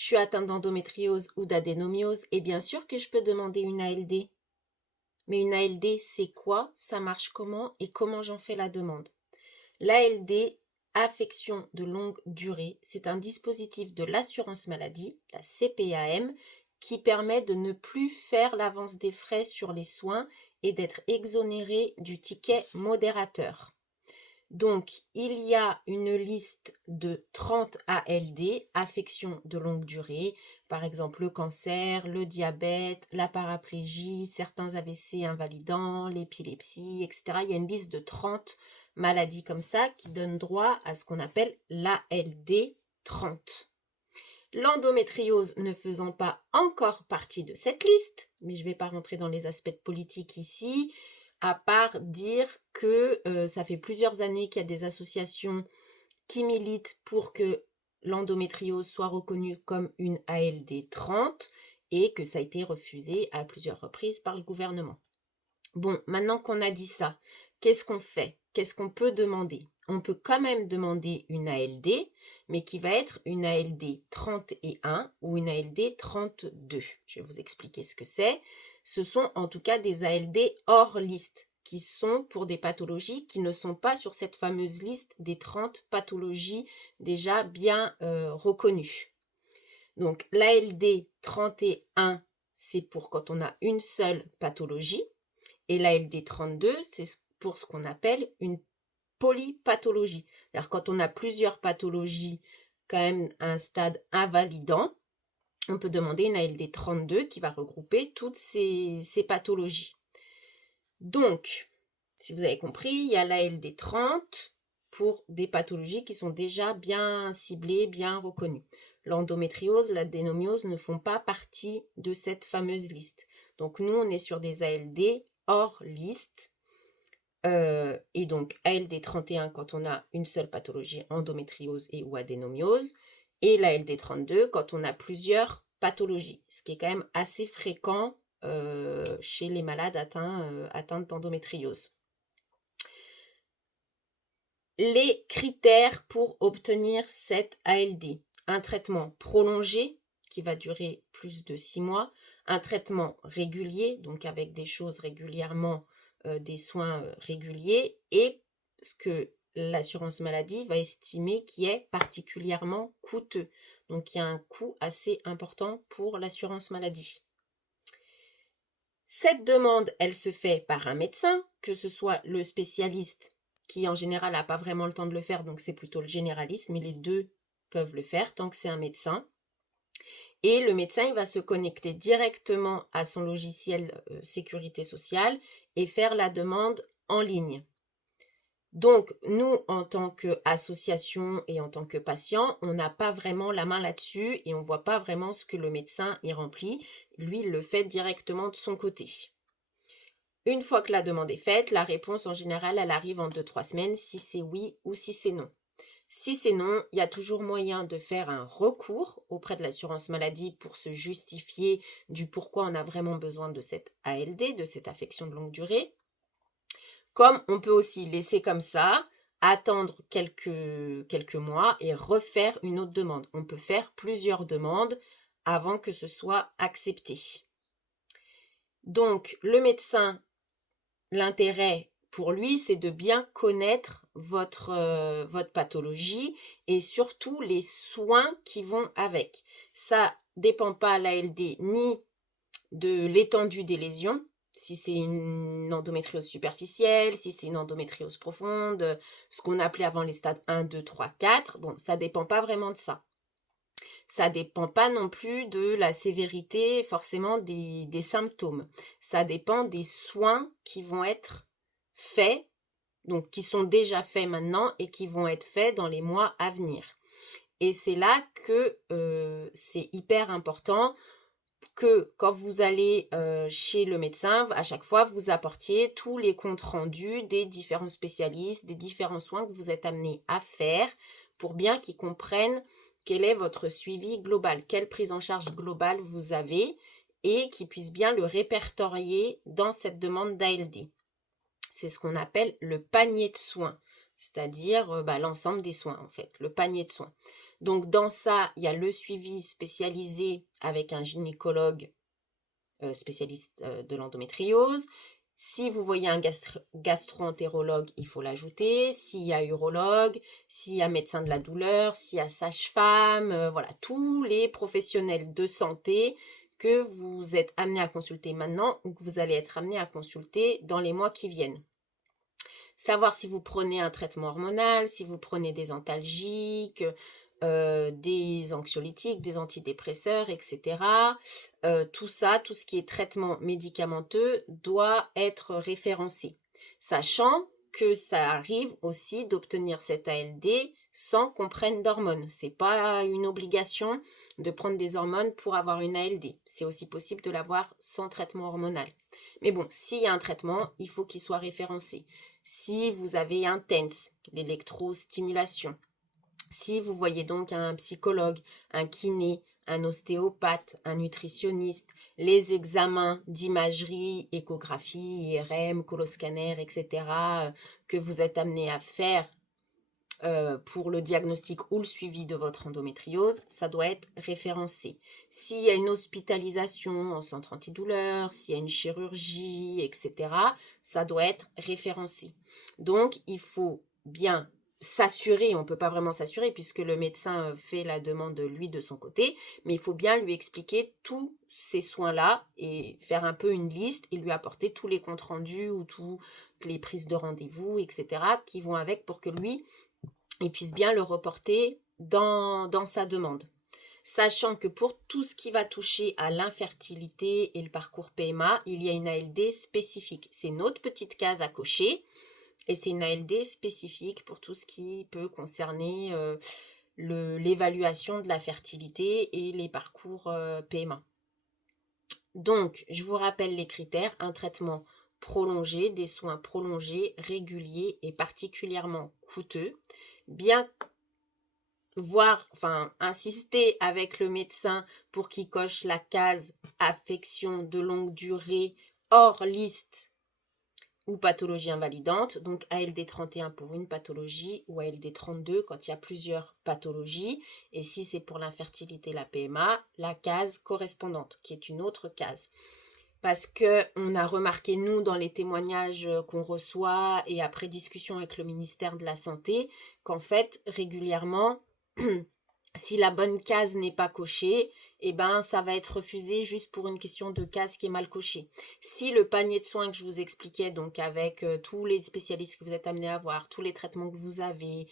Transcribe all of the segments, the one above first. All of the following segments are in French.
je suis atteinte d'endométriose ou d'adénomiose et bien sûr que je peux demander une ALD. Mais une ALD, c'est quoi? Ça marche comment? Et comment j'en fais la demande? L'ALD, affection de longue durée, c'est un dispositif de l'assurance maladie, la CPAM, qui permet de ne plus faire l'avance des frais sur les soins et d'être exonéré du ticket modérateur. Donc, il y a une liste de 30 ALD, affections de longue durée, par exemple le cancer, le diabète, la paraplégie, certains AVC invalidants, l'épilepsie, etc. Il y a une liste de 30 maladies comme ça qui donnent droit à ce qu'on appelle l'ALD 30. L'endométriose ne faisant pas encore partie de cette liste, mais je ne vais pas rentrer dans les aspects politiques ici, à part dire que ça fait plusieurs années qu'il y a des associations qui militent pour que l'endométriose soit reconnue comme une ALD 30 et que ça a été refusé à plusieurs reprises par le gouvernement. Bon, maintenant qu'on a dit ça, qu'est-ce qu'on fait? Qu'est-ce qu'on peut demander? On peut quand même demander une ALD, mais qui va être une ALD 31 ou une ALD 32. Je vais vous expliquer ce que c'est. Ce sont en tout cas des ALD hors liste, qui sont pour des pathologies qui ne sont pas sur cette fameuse liste des 30 pathologies déjà bien reconnues. Donc l'ALD 31, c'est pour quand on a une seule pathologie. Et la LD32, c'est pour ce qu'on appelle une polypathologie. C'est-à-dire quand on a plusieurs pathologies, quand même à un stade invalidant, on peut demander une ALD32 qui va regrouper toutes ces pathologies. Donc, si vous avez compris, il y a la LD30 pour des pathologies qui sont déjà bien ciblées, bien reconnues. L'endométriose, l'adénomiose ne font pas partie de cette fameuse liste. Donc nous, on est sur des ALD hors liste. Et donc ALD 31 quand on a une seule pathologie, endométriose et ou adénomiose, et la LD 32 quand on a plusieurs pathologies, ce qui est quand même assez fréquent chez les malades atteints d'endométriose. Les critères pour obtenir cette ALD: un traitement prolongé qui va durer plus de 6 mois, un traitement régulier, donc avec des choses régulièrement, des soins réguliers, et ce que l'assurance maladie va estimer qui est particulièrement coûteux. Donc il y a un coût assez important pour l'assurance maladie. Cette demande, elle se fait par un médecin, que ce soit le spécialiste qui en général n'a pas vraiment le temps de le faire, donc c'est plutôt le généraliste, mais les deux peuvent le faire tant que c'est un médecin. Et le médecin, il va se connecter directement à son logiciel sécurité sociale et faire la demande en ligne. Donc, nous, en tant qu'association et en tant que patient, on n'a pas vraiment la main là-dessus et on ne voit pas vraiment ce que le médecin y remplit. Lui, il le fait directement de son côté. Une fois que la demande est faite, la réponse en général, elle arrive en 2-3 semaines, si c'est oui ou si c'est non. Si c'est non, il y a toujours moyen de faire un recours auprès de l'assurance maladie pour se justifier du pourquoi on a vraiment besoin de cette ALD, de cette affection de longue durée. Comme on peut aussi laisser comme ça, attendre quelques mois et refaire une autre demande. On peut faire plusieurs demandes avant que ce soit accepté. Donc, le médecin, l'intérêt pour lui, c'est de bien connaître votre pathologie et surtout les soins qui vont avec. Ça dépend pas, l'ALD, ni de l'étendue des lésions, si c'est une endométriose superficielle, si c'est une endométriose profonde, ce qu'on appelait avant les stades 1, 2, 3, 4, bon, ça dépend pas vraiment de ça. Ça dépend pas non plus de la sévérité forcément des symptômes. Ça dépend des soins qui vont être faits, donc qui sont déjà faits maintenant et qui vont être faits dans les mois à venir. Et c'est là que c'est hyper important que quand vous allez chez le médecin, à chaque fois, vous apportiez tous les comptes rendus des différents spécialistes, des différents soins que vous êtes amenés à faire pour bien qu'ils comprennent quel est votre suivi global, quelle prise en charge globale vous avez et qu'ils puissent bien le répertorier dans cette demande d'ALD. C'est ce qu'on appelle le panier de soins, c'est-à-dire l'ensemble des soins en fait, le panier de soins. Donc dans ça, il y a le suivi spécialisé avec un gynécologue spécialiste de l'endométriose. Si vous voyez un gastro-entérologue, il faut l'ajouter. S'il y a urologue, s'il y a médecin de la douleur, s'il y a sage-femme, voilà, tous les professionnels de santé que vous êtes amené à consulter maintenant ou que vous allez être amené à consulter dans les mois qui viennent. Savoir si vous prenez un traitement hormonal, si vous prenez des antalgiques, des anxiolytiques, des antidépresseurs, etc. Tout ça, tout ce qui est traitement médicamenteux doit être référencé. Sachant que ça arrive aussi d'obtenir cette ALD sans qu'on prenne d'hormones. C'est pas une obligation de prendre des hormones pour avoir une ALD. C'est aussi possible de l'avoir sans traitement hormonal. Mais bon, s'il y a un traitement, il faut qu'il soit référencé. Si vous avez un TENS, l'électrostimulation, si vous voyez donc un psychologue, un kiné, un ostéopathe, un nutritionniste, les examens d'imagerie, échographie, IRM, coloscanner, etc. Que vous êtes amené à faire pour le diagnostic ou le suivi de votre endométriose, ça doit être référencé. S'il y a une hospitalisation en centre antidouleur, s'il y a une chirurgie, etc., ça doit être référencé. Donc, il faut bien s'assurer, on ne peut pas vraiment s'assurer puisque le médecin fait la demande lui de son côté, mais il faut bien lui expliquer tous ces soins-là et faire un peu une liste et lui apporter tous les comptes rendus ou toutes les prises de rendez-vous, etc., qui vont avec pour que lui, il puisse bien le reporter dans sa demande. Sachant que pour tout ce qui va toucher à l'infertilité et le parcours PMA, il y a une ALD spécifique. C'est notre petite case à cocher. Et c'est une ALD spécifique pour tout ce qui peut concerner l'évaluation de la fertilité et les parcours PMA. Donc, je vous rappelle les critères, un traitement prolongé, des soins prolongés, réguliers et particulièrement coûteux. Bien insister avec le médecin pour qu'il coche la case affection de longue durée hors liste ou pathologie invalidante, donc ALD 31 pour une pathologie ou ALD 32 quand il y a plusieurs pathologies, et si c'est pour l'infertilité, la PMA, la case correspondante, qui est une autre case. Parce qu'on a remarqué, nous, dans les témoignages qu'on reçoit et après discussion avec le ministère de la Santé, qu'en fait, régulièrement, si la bonne case n'est pas cochée, eh ben, ça va être refusé juste pour une question de case qui est mal cochée. Si le panier de soins que je vous expliquais, donc avec tous les spécialistes que vous êtes amenés à voir, tous les traitements que vous avez,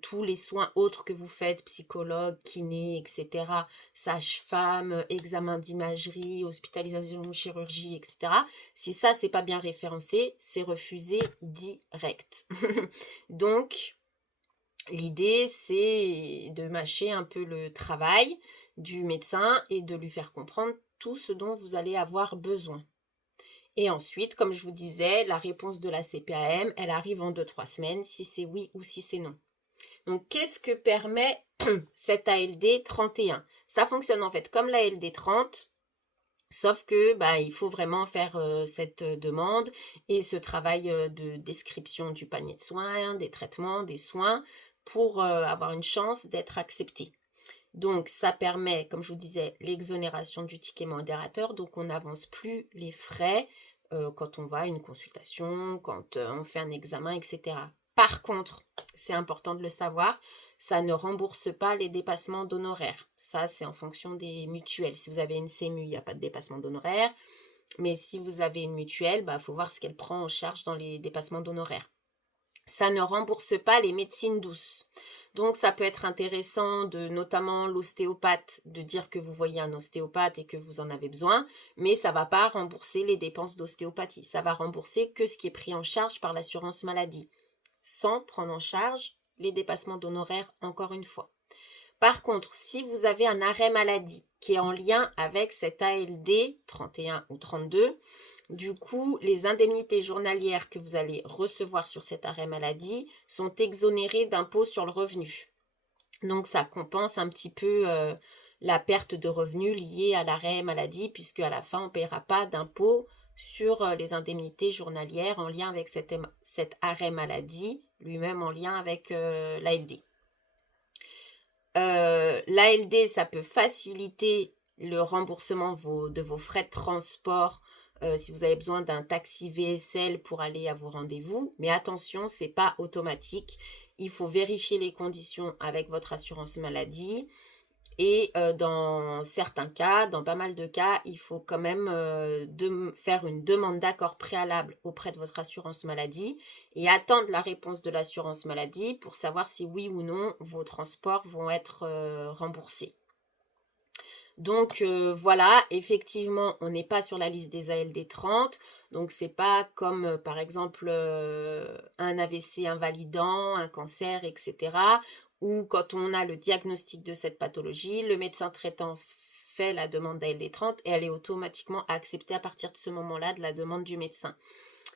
tous les soins autres que vous faites, psychologue, kiné, etc., sage-femme, examen d'imagerie, hospitalisation, chirurgie, etc., si ça, c'est pas bien référencé, c'est refusé direct. Donc, l'idée, c'est de mâcher un peu le travail du médecin et de lui faire comprendre tout ce dont vous allez avoir besoin. Et ensuite, comme je vous disais, la réponse de la CPAM, elle arrive en 2-3 semaines, si c'est oui ou si c'est non. Donc, qu'est-ce que permet cette ALD 31? Ça fonctionne en fait comme l'ALD 30, sauf que il faut vraiment faire cette demande et ce travail de description du panier de soins, des traitements, des soins, pour avoir une chance d'être accepté. Donc, ça permet, comme je vous disais, l'exonération du ticket modérateur. Donc, on n'avance plus les frais quand on va à une consultation, quand on fait un examen, etc. Par contre, c'est important de le savoir, ça ne rembourse pas les dépassements d'honoraires. Ça, c'est en fonction des mutuelles. Si vous avez une CMU, il n'y a pas de dépassement d'honoraires. Mais si vous avez une mutuelle, faut voir ce qu'elle prend en charge dans les dépassements d'honoraires. Ça ne rembourse pas les médecines douces. Donc, ça peut être intéressant de, notamment l'ostéopathe, de dire que vous voyez un ostéopathe et que vous en avez besoin, mais ça ne va pas rembourser les dépenses d'ostéopathie. Ça va rembourser que ce qui est pris en charge par l'assurance maladie, sans prendre en charge les dépassements d'honoraires, encore une fois. Par contre, si vous avez un arrêt maladie qui est en lien avec cette ALD 31 ou 32, du coup, les indemnités journalières que vous allez recevoir sur cet arrêt maladie sont exonérées d'impôt sur le revenu. Donc, ça compense un petit peu la perte de revenus liée à l'arrêt maladie, puisque à la fin, on ne paiera pas d'impôt sur les indemnités journalières en lien avec cet arrêt maladie, lui-même en lien avec l'ALD. L'ALD, ça peut faciliter le remboursement de vos frais de transport si vous avez besoin d'un taxi VSL pour aller à vos rendez-vous. Mais attention, c'est pas automatique. Il faut vérifier les conditions avec votre assurance maladie. Et dans certains cas, dans pas mal de cas, il faut quand même faire une demande d'accord préalable auprès de votre assurance maladie et attendre la réponse de l'assurance maladie pour savoir si oui ou non vos transports vont être remboursés. Donc voilà, effectivement, on n'est pas sur la liste des ALD 30, donc c'est pas comme par exemple un AVC invalidant, un cancer, etc. Ou quand on a le diagnostic de cette pathologie, le médecin traitant fait la demande d'ALD 30 et elle est automatiquement acceptée à partir de ce moment-là de la demande du médecin.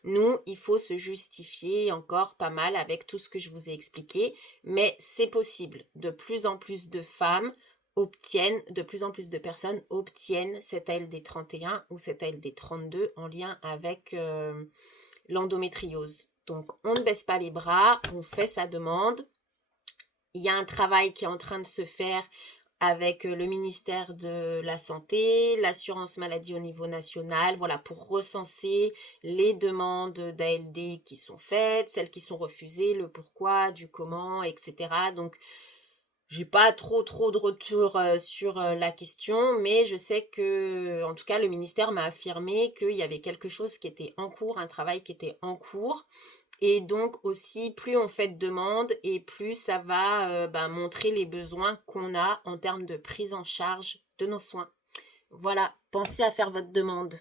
Nous, il faut se justifier encore pas mal avec tout ce que je vous ai expliqué, mais c'est possible. De plus en plus de femmes de plus en plus de personnes obtiennent cette ALD 31 ou cette ALD 32 en lien avec l'endométriose. Donc, on ne baisse pas les bras, on fait sa demande. Il y a un travail qui est en train de se faire avec le ministère de la Santé, l'assurance maladie au niveau national, voilà, pour recenser les demandes d'ALD qui sont faites, celles qui sont refusées, le pourquoi, du comment, etc. Donc, j'ai pas trop de retours sur la question, mais je sais que, en tout cas, le ministère m'a affirmé qu'il y avait quelque chose qui était en cours, un travail qui était en cours. Et donc aussi, plus on fait de demandes et plus ça va montrer les besoins qu'on a en termes de prise en charge de nos soins. Voilà, pensez à faire votre demande.